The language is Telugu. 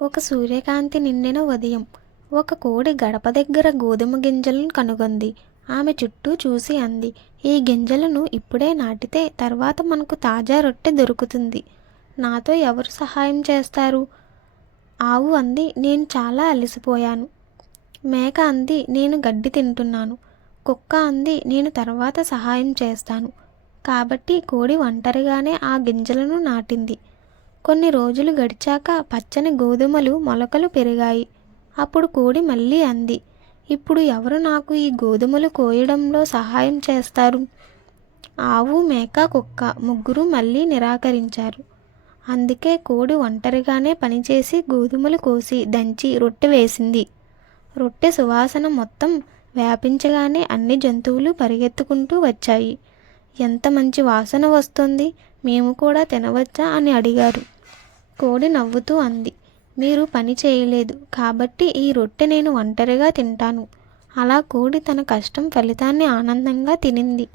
ఒక సూర్యకాంతి నిండిన ఉదయం ఒక కోడి గడప దగ్గర గోధుమ గింజలను కనుగొంది. ఆమె చుట్టూ చూసి అంది, ఈ గింజలను ఇప్పుడే నాటితే తర్వాత మనకు తాజా రొట్టె దొరుకుతుంది. నాతో ఎవరు సహాయం చేస్తారు? ఆవు అంది, నేను చాలా అలసిపోయాను. మేక అంది, నేను గడ్డి తింటున్నాను. కుక్క అంది, నేను తర్వాత సహాయం చేస్తాను. కాబట్టి కోడి ఒంటరిగానే ఆ గింజలను నాటింది. కొన్ని రోజులు గడిచాక పచ్చని గోధుమలు మొలకలు పెరిగాయి. అప్పుడు కోడి మళ్ళీ అంది, ఇప్పుడు ఎవరు నాకు ఈ గోధుమలు కోయడంలో సహాయం చేస్తారు? ఆవు, మేక, కుక్క ముగ్గురు మళ్ళీ నిరాకరించారు. అందుకే కోడి ఒంటరిగానే పనిచేసి గోధుమలు కోసి దంచి రొట్టె వేసింది. రొట్టె సువాసన మొత్తం వ్యాపించగానే అన్ని జంతువులు పరిగెత్తుకుంటూ వచ్చాయి. ఎంత మంచి వాసన వస్తుంది, మేము కూడా తినవచ్చా అని అడిగారు. కోడి నవ్వుతూ అంది, మీరు పని చేయలేదు కాబట్టి ఈ రొట్టె నేను ఒంటరిగా తింటాను. అలా కోడి తన కష్టం ఫలితాన్ని ఆనందంగా తినింది.